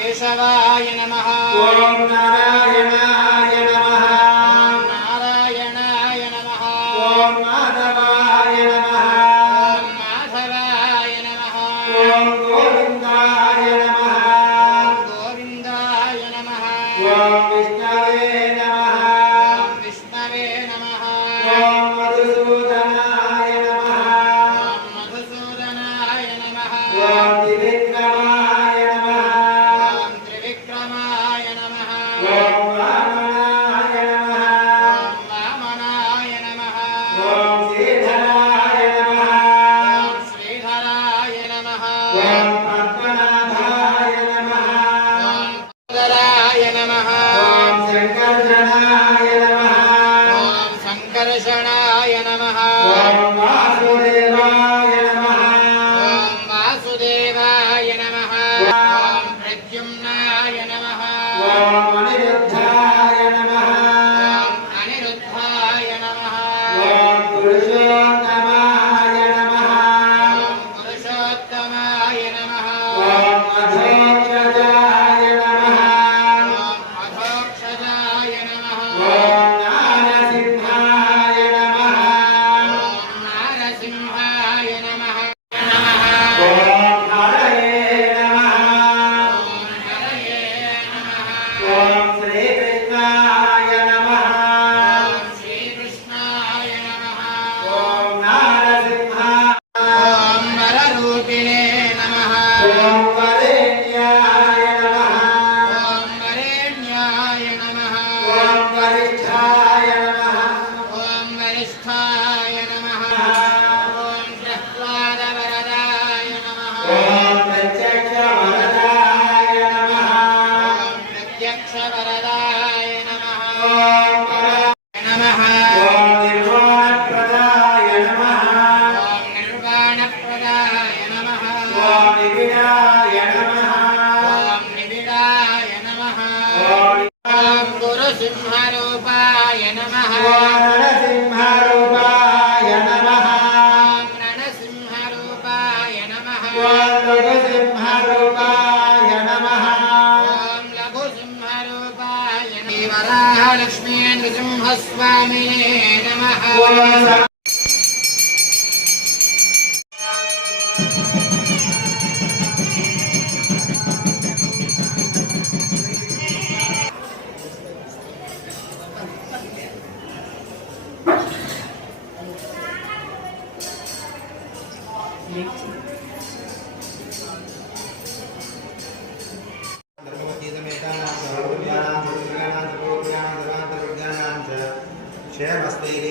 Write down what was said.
केशवाय नमः। ओम नारायणाय नमः। नारायणाय नमः। ओम माधवाय नमः। ओम माधवाय नमः। ओम गोविंदाय नमः। ओम गोविंदाय नमः। ओम विष्णवे नमः। ओम विष्णवे नमः। ओम मधुसूदनाय नमः। ओम मधुसूदनाय नमः। ओम त्रिविक्रमाय नमः। ओम त्रिविक्रमाय नमः। ओम वामनाय नमः। ओम वामनाय नमः। ओम श्रीधराय नमः। ओम श्रीधराय नमः। ओम पद्मनाभाय नमः। ओम सुंदराय नमः। ओम शंकरजनाय नमः। ओम संकर्षणाय नमः। ओम वासुदेवाय नमः। ओम वासुदेवाय नमः। ओम प्रद्युम्नाय नमः। ओम अनिरुद्धाय नमः। ओम अनिरुद्धाय नमः। ओम पुरुषोत्तमाय नमः। ओम पुरुषोत्तमाय नमः। ओम अधोक्षजाय नमः। ओम अधोक्षजाय नमः। ओम नारसिंहाय नमः। ओम नारसिंहाय नमः। नमः। ओम हरये नमः। ओम हरये नमः। ओम श्रीकृष्णाय नमः। ओम श्रीकृष्णाय नमः। ओम नारसिंहाय ओम वररूपिणे नमः। ओम वरेण्याय नमः। ओम वरेण्याय नमः। ओम वरिष्ठाय नमः। ओम वरिष्ठाय नमः। ओम चत्वारवरदाय नमः। ओम प्रत्यक्षवरदाय नमः। ओम प्रत्यक्षवरदाय नमः। ओम नमः। ओम निर्वाणप्रदाय नमः। ओम निर्वाणप्रदाय नमः। ओम निबिडाय नमः। ओम निबिडाय नमः। ओम ओम गुरुसिंहरूपाय नमः। नरसिंहरूपाय नमः। ओम रणसिंहरूपाय नमः। ओम लघुसिंहरूपाय नमः। ओम लघुसिंहरूपाय नमः। वराहलक्ष्मी नृसिंहस्वामिने नमः। ओम Share must be